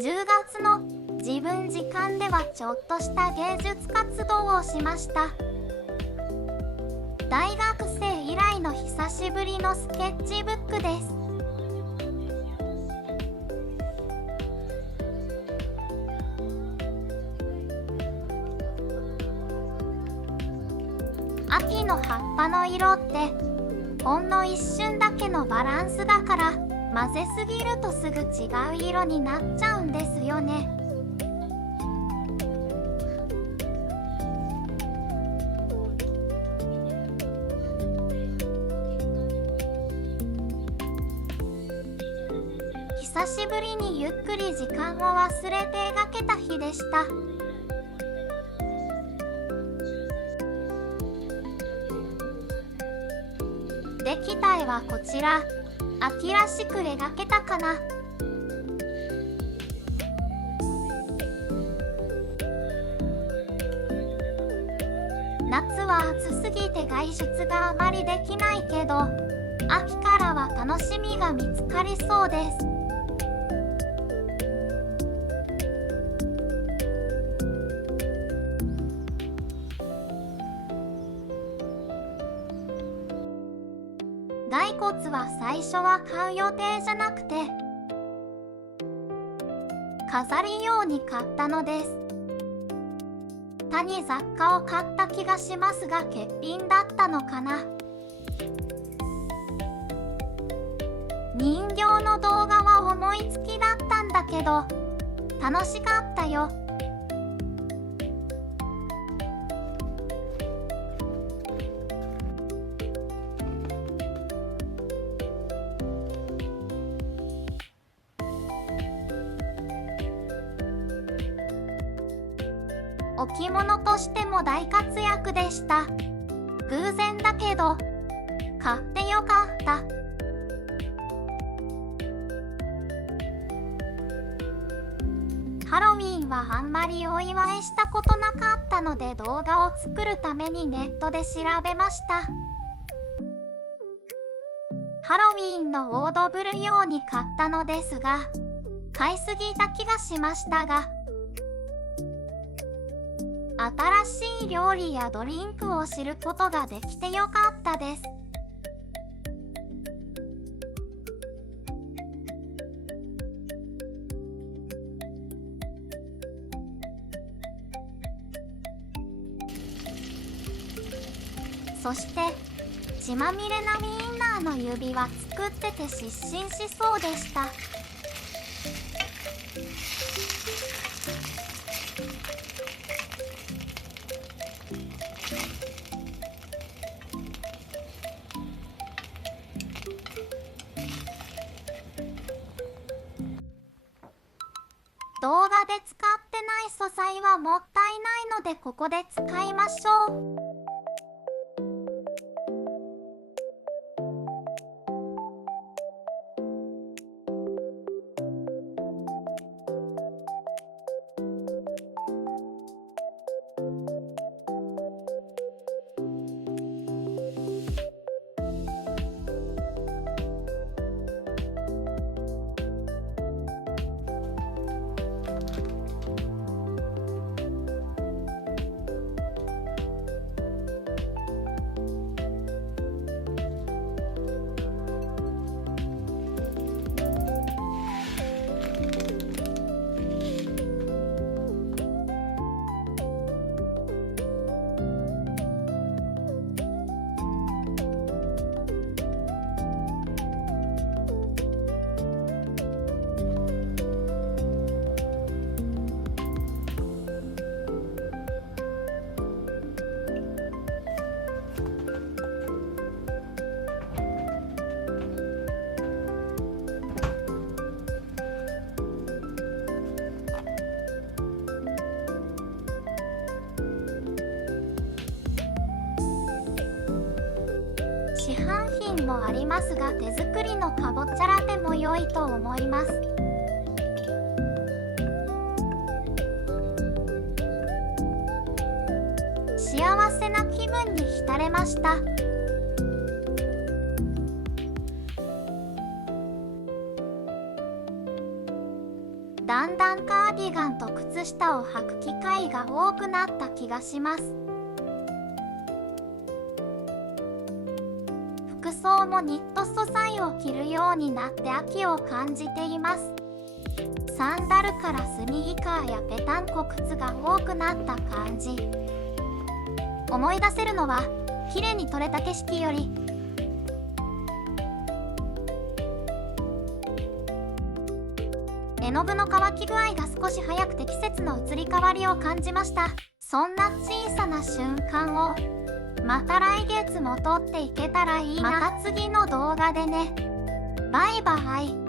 10月の自分時間ではちょっとした芸術活動をしました。大学生以来の久しぶりのスケッチブックです。秋の葉っぱの色ってほんの一瞬だけのバランスだから、混ぜすぎるとすぐ違う色になっちゃうんですよね。久しぶりにゆっくり時間を忘れて描けた日でした。出来た絵はこちら。秋らしく描けたかな。夏は暑すぎて外出があまりできないけど、秋からは楽しみが見つかりそうです。骸骨は最初は買う予定じゃなくて飾り用に買ったのです。他に雑貨を買った気がしますが欠品だったのかな。人形の動画は思いつきだったんだけど楽しかったよ。置物としても大活躍でした。偶然だけど買ってよかった。ハロウィンはあんまりお祝いしたことなかったので動画を作るためにネットで調べました。ハロウィンのオードブル用に買ったのですが買いすぎた気がしましたが、新しい料理やドリンクを知ることができてよかったです。そして血まみれなウインナーの指輪作ってて失神しそうでした。動画で使ってない素材はもったいないのでここで使いましょう。市販品もありますが手作りのかぼちゃラテも良いと思います。幸せな気分に浸れました。だんだんカーディガンと靴下を履く機会が多くなった気がします。服装もニット素材を着るようになって秋を感じています。サンダルからスニーカーやぺたんこ靴が多くなった感じ。思い出せるのは綺麗に撮れた景色より絵の具の乾き具合が少し早くて季節の移り変わりを感じました。そんな小さな瞬間をまた来月も撮っていけたらいいな。また次の動画でね。バイバイ。